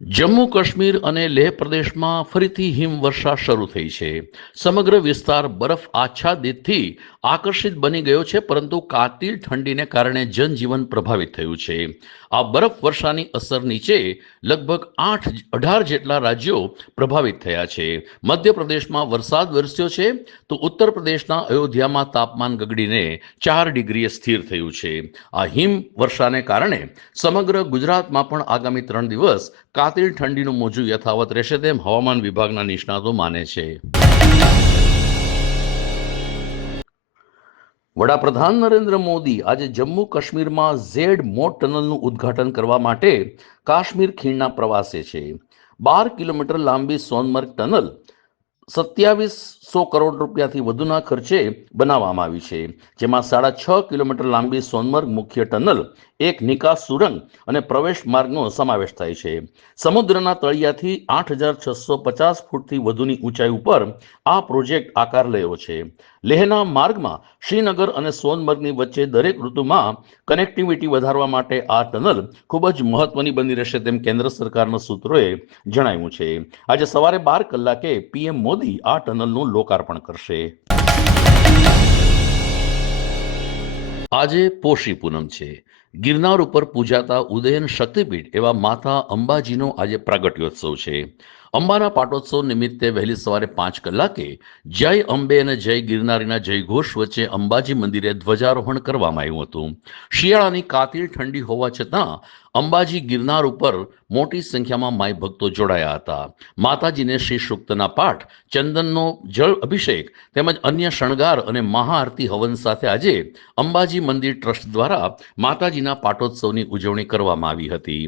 જમ્મુ કાશ્મીર અને લેહ પ્રદેશમાં ફરીથી હિમવર્ષા શરૂ થઈ છે. સમગ્ર વિસ્તાર બરફ આચ્છાદિતથી આકર્ષિત બની ગયો છે, પરંતુ કાતિલ ઠંડીને કારણે જનજીવન પ્રભાવિત થયું છે. આ બરફ વર્ષાની અસર નીચે લગભગ આઠ અઢાર જેટલા રાજ્યો પ્રભાવિત થયા છે. મધ્યપ્રદેશમાં વરસાદ વરસ્યો છે, તો ઉત્તર પ્રદેશના અયોધ્યામાં તાપમાન ગગડીને ચાર ડિગ્રીએ સ્થિર થયું છે. આ હિમ વર્ષાને કારણે સમગ્ર ગુજરાતમાં પણ આગામી ત્રણ દિવસ કાતિલ ઠંડીનું મોજું યથાવત રહેશે તેમ હવામાન વિભાગના નિષ્ણાતો માને છે. વડાપ્રધાન નરેન્દ્ર મોદી આજે જમ્મુ કાશ્મીરમાં ઝેડ મોટ ટનલનું ઉદ્ઘાટન કરવા માટે કાશ્મીર ખીણના પ્રવાસે છે. બાર કિલોમીટર લાંબી સોનમર્ગ ટનલ સત્યાવીસો કરોડ રૂપિયાથી વધુના ખર્ચે બનાવવામાં આવી છે, જેમાં સાડા છ કિલોમીટર લાંબી સોનમર્ગ મુખ્ય ટનલ, એક નિકાસ સુરંગ અને પ્રવેશ માર્ગનો સમાવેશ થાય છે. સમુદ્રના તળિયાથી આઠ હજાર છસો પચાસ ફૂટથી વધુની ઊંચાઈ ઉપર આ પ્રોજેક્ટ આકાર લેવો છે. લેહના માર્ગમાં શ્રીનગર અને સોનમર્ગની વચ્ચે દરેક ઋતુમાં કનેક્ટિવિટી વધારવા માટે આ ટનલ ખૂબ જ મહત્વની બની રહેશે તેમ કેન્દ્ર સરકારના સૂત્રોએ જણાવ્યું છે. આજે સવારે બાર કલાકે પીએમ મોદી આ ટનલનું લોકાર્પણ કરશે. આજે પોષી પૂનમ છે. ગિરનાર ઉપર પૂજાતા ઉદયન શક્તિપીઠ એવા માતા અંબાજીનો આજે પ્રાગટ્યોત્સવ છે. અંબાના પાટોત્સવ નિમિત્તે વહેલી સવારે પાંચ કલાકે જય અંબે અને જય ગિરનારીના જયઘોષ વચ્ચે અંબાજી મંદિરે ધ્વજારોહણ કરવામાં આવ્યું હતું. શિયાળાની કાતિલ ઠંડી હોવા છતાં અંબાજી ગિરનાર ઉપર મોટી સંખ્યામાં માય ભક્તો જોડાયા હતા. માતાજીને શ્રી સુક્તના પાઠ, ચંદનનો જળ અભિષેક તેમજ અન્ય શણગાર અને મહાઆરતી હવન સાથે આજે અંબાજી મંદિર ટ્રસ્ટ દ્વારા માતાજીના પાટોત્સવની ઉજવણી કરવામાં આવી હતી.